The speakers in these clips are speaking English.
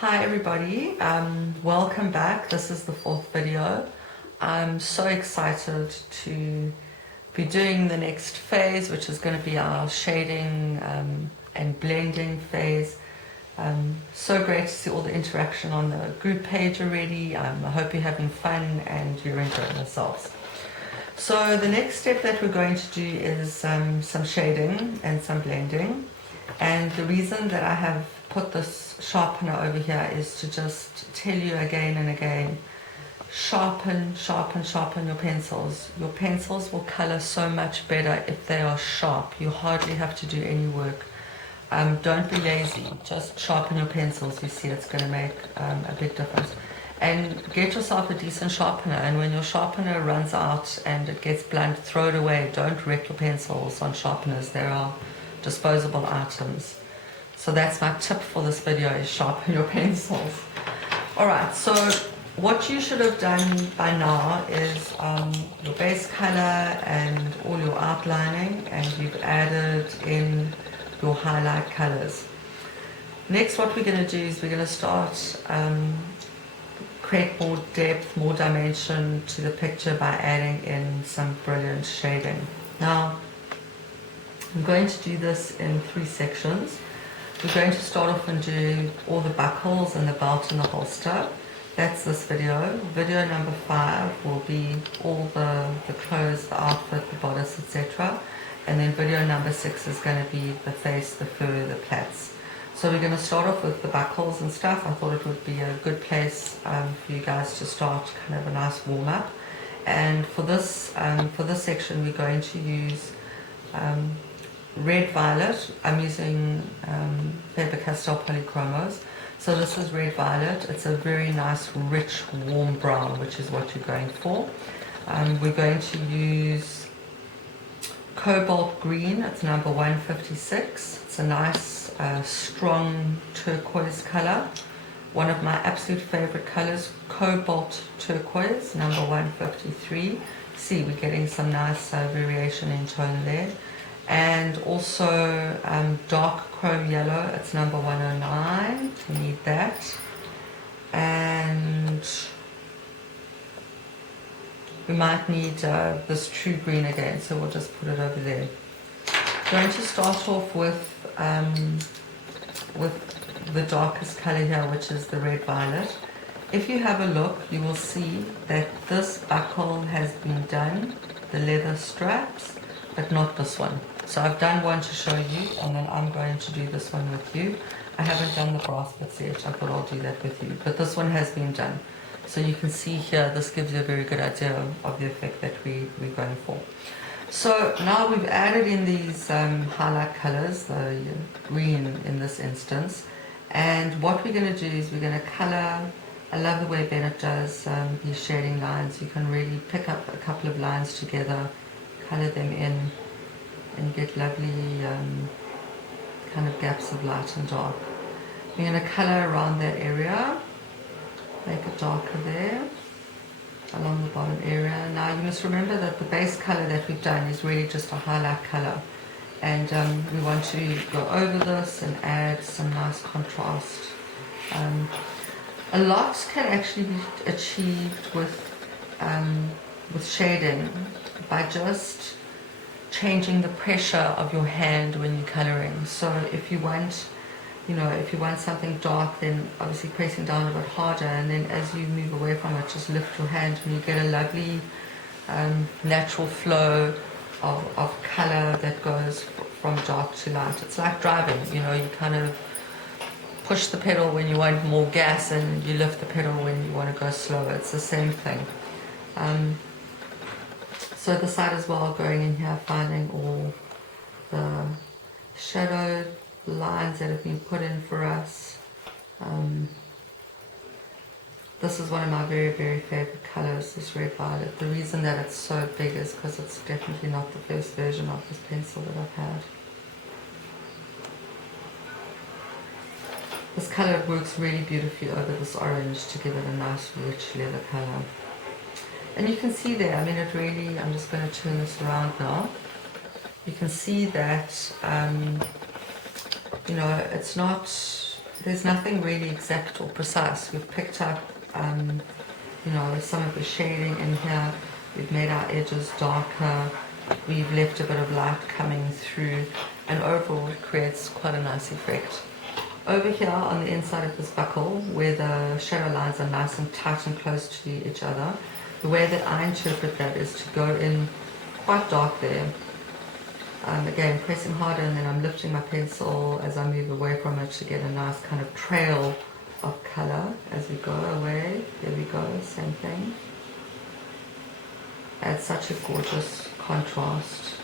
Hi everybody, welcome back. This is the fourth video. I'm so excited to be doing the next phase, which is going to be our shading and blending phase. So great to see all the interaction on the group page already. I hope you're having fun and you're enjoying yourselves. So the next step that we're going to do is some shading and some blending. And the reason that I have put this sharpener over here is to just tell you again and again, sharpen your pencils. Your pencils will color so much better if they are sharp. You hardly have to do any work. Don't be lazy, just sharpen your pencils. You see, it's going to make a big difference. And get yourself a decent sharpener, and when your sharpener runs out and it gets blunt, throw it away. Don't wreck your pencils on sharpeners. They are disposable items. So that's my tip for this video, is sharpen your pencils. Alright, so what you should have done by now is your base color and all your outlining, and you've added in your highlight colors. Next, what we're going to do is we're going to start create more depth, more dimension to the picture by adding in some brilliant shading. Now, I'm going to do this in 3 sections. We're going to start off and do all the buckles and the belt and the holster. That's this video. Video number 5 will be all the clothes, the outfit, the bodice, etc. And then video number 6 is going to be the face, the fur, the plaits. So we're going to start off with the buckles and stuff. I thought it would be a good place for you guys to start, kind of a nice warm-up. And for this section, we're going to use red violet. I'm using Faber-Castell polychromos. So this is red violet. It's a very nice, rich, warm brown, which is what you're going for. We're going to use cobalt green. It's number 156. It's a nice, strong turquoise color. One of my absolute favorite colors, cobalt turquoise, number 153. See, we're getting some nice variation in tone there. And also dark chrome yellow, it's number 109, we need that. And we might need this true green again, so we'll just put it over there. Going to start off with the darkest color here, which is the red violet. If you have a look, you will see that this buckle has been done, the leather straps, but not this one. So I've done one to show you, and then I'm going to do this one with you. I haven't done the brass bits yet. I thought I'll do that with you, but this one has been done. So you can see here, this gives you a very good idea of the effect that we're going for. So now we've added in these highlight colors, the green in this instance, and what we're going to do is we're going to color. I love the way Bennett does these shading lines. You can really pick up a couple of lines together, color them in, and get lovely kind of gaps of light and dark. We're going to color around that area, make it darker there, along the bottom area. Now you must remember that the base color that we've done is really just a highlight color, and we want to go over this and add some nice contrast. A lot can actually be achieved with shading by just changing the pressure of your hand when you're coloring. So if you want, if you want something dark, then obviously pressing down a bit harder, and then as you move away from it, just lift your hand, and you get a lovely natural flow of color that goes from dark to light. It's like driving, you kind of push the pedal when you want more gas, and you lift the pedal when you want to go slower. It's the same thing. So the side as well, going in here, finding all the shadow lines that have been put in for us. This is one of my very, very favorite colors, this red violet. The reason that it's so big is because it's definitely not the first version of this pencil that I've had. This color works really beautifully over this orange to give it a nice rich leather color. And you can see there, I mean, it really, I'm just going to turn this around now. You can see that, it's not there's nothing really exact or precise. We've picked up, you know, some of the shading in here. We've made our edges darker. We've left a bit of light coming through, and overall it creates quite a nice effect. Over here on the inside of this buckle, where the shadow lines are nice and tight and close to each other, the way that I interpret that is to go in quite dark there. Again, pressing harder, and then I'm lifting my pencil as I move away from it to get a nice kind of trail of color as we go away. There we go, same thing. Adds such a gorgeous contrast.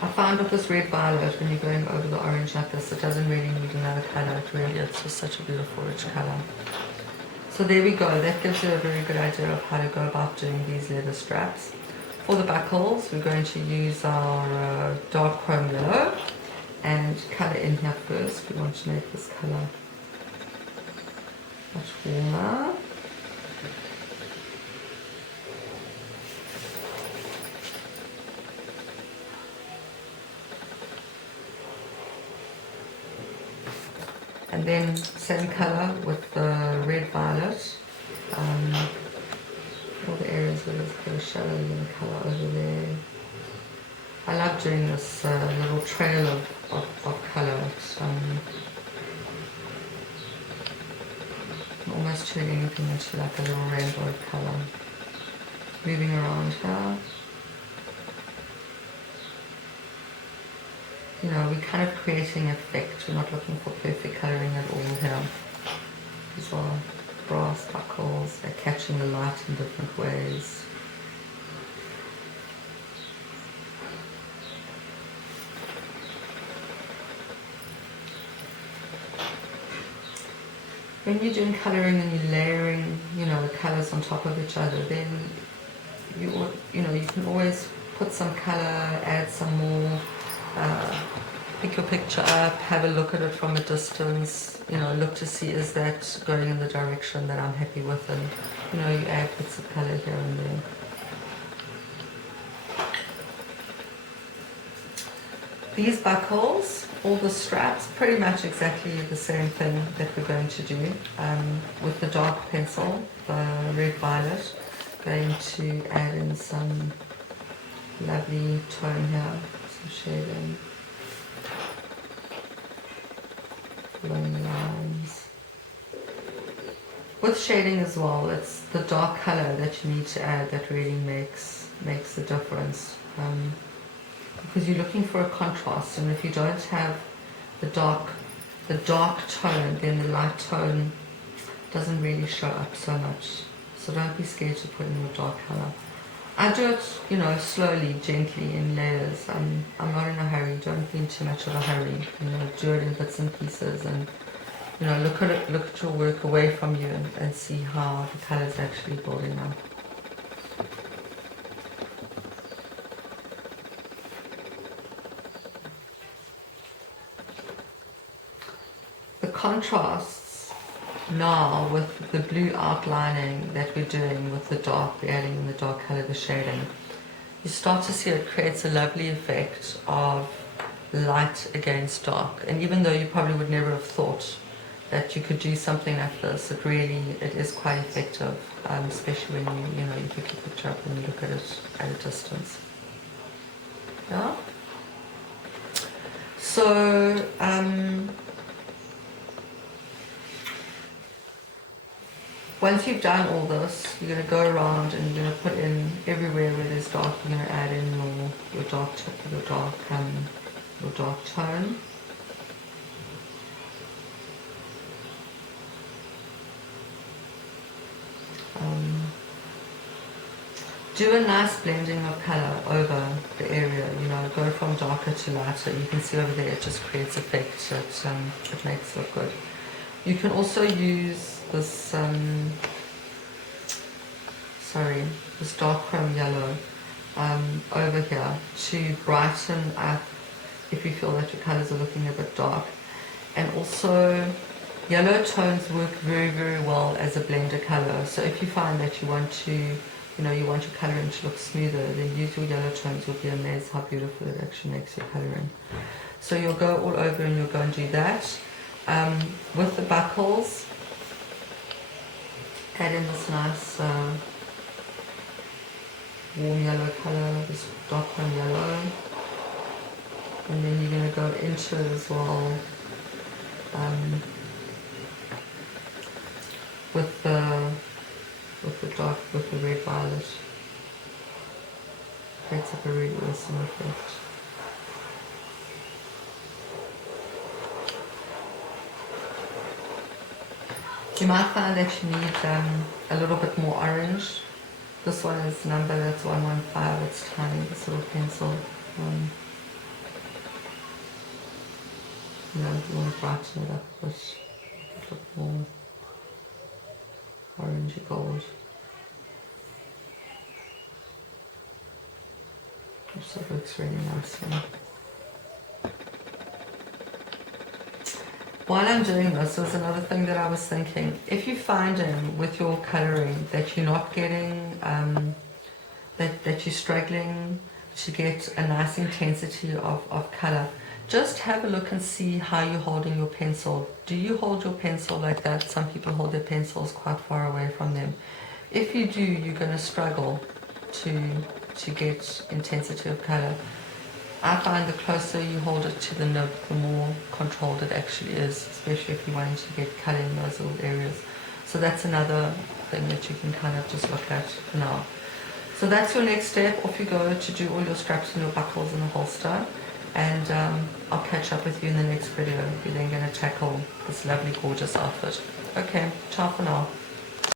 I found with this red violet, when you're going over the orange like this, it doesn't really need another color. It's just such a beautiful rich color. So there we go. That gives you a very good idea of how to go about doing these leather straps. For the buckles, we're going to use our dark chrome yellow and color in here first. We want to make this color much warmer. And then same color with the red violet. All the areas where there's a bit of shadow and color over there. I love doing this little trail of color. It's almost turning anything into like a little rainbow of color. Moving around here. You know, we're kind of creating effect. We're not looking for perfect colouring at all here. These are brass buckles. They're catching the light in different ways. When you're doing colouring and you're layering, you know, colours on top of each other, then you know, you can always put some colour, add some more. Pick your picture up, have a look at it from a distance, you know, look to see is that going in the direction that I'm happy with, and you know, you add bits of colour here and there. These buckles, all the straps, pretty much exactly the same thing that we're going to do with the dark pencil, the red violet, going to add in some lovely tone here, some shading. Long lines. With shading as well, it's the dark color that you need to add that really makes the difference, because you're looking for a contrast, and if you don't have the dark tone, then the light tone doesn't really show up so much. So don't be scared to put in your dark color. I do it, you know, slowly, gently, in layers. I'm not in a hurry. Don't be in too much of a hurry. You know, do it in bits and pieces, and you know, look at your work away from you, and see how the colors actually building up. The contrasts now with the blue outlining that we're doing with the dark, we're adding in the dark color, the shading, you start to see it creates a lovely effect of light against dark. And even though you probably would never have thought that you could do something like this, it is quite effective, especially when you pick your picture up and you look at it at a distance. Yeah. So once you've done all this, you're going to go around and you're going to put in everywhere where there's dark. You're going to add in your dark tone. Do a nice blending of color over the area. You know, go from darker to lighter. You can see over there it just creates effect. It makes it look good. You can also use this this dark chrome yellow over here to brighten up if you feel that your colors are looking a bit dark. And also yellow tones work very, very well as a blender color. So if you find that you want to you know, you want your colouring to look smoother, then use your yellow tones. You'll be amazed how beautiful it actually makes your colouring. So you'll go all over and you'll go and do that. With the buckles, add in this nice warm yellow colour, this dark one yellow. And then you're going to go into it as well with the red violet. Creates up a really awesome effect. You might find that you need a little bit more orange. This one is number, that's 115, it's tiny, this little pencil. You know, you want to brighten it up a bit, make it look more orangey gold. So it looks really nicely. While I'm doing this, there's another thing that I was thinking. If you're finding with your colouring that you're not getting, that you're struggling to get a nice intensity of colour, just have a look and see how you're holding your pencil. Do you hold your pencil like that? Some people hold their pencils quite far away from them. If you do, you're going to struggle to get intensity of colour. I find the closer you hold it to the nib, the more controlled it actually is, especially if you're wanting to get colour in those little areas. So that's another thing that you can kind of just look at now. So that's your next step. Off you go to do all your straps and your buckles in the holster. And I'll catch up with you in the next video. We're then going to tackle this lovely, gorgeous outfit. Okay, ciao for now.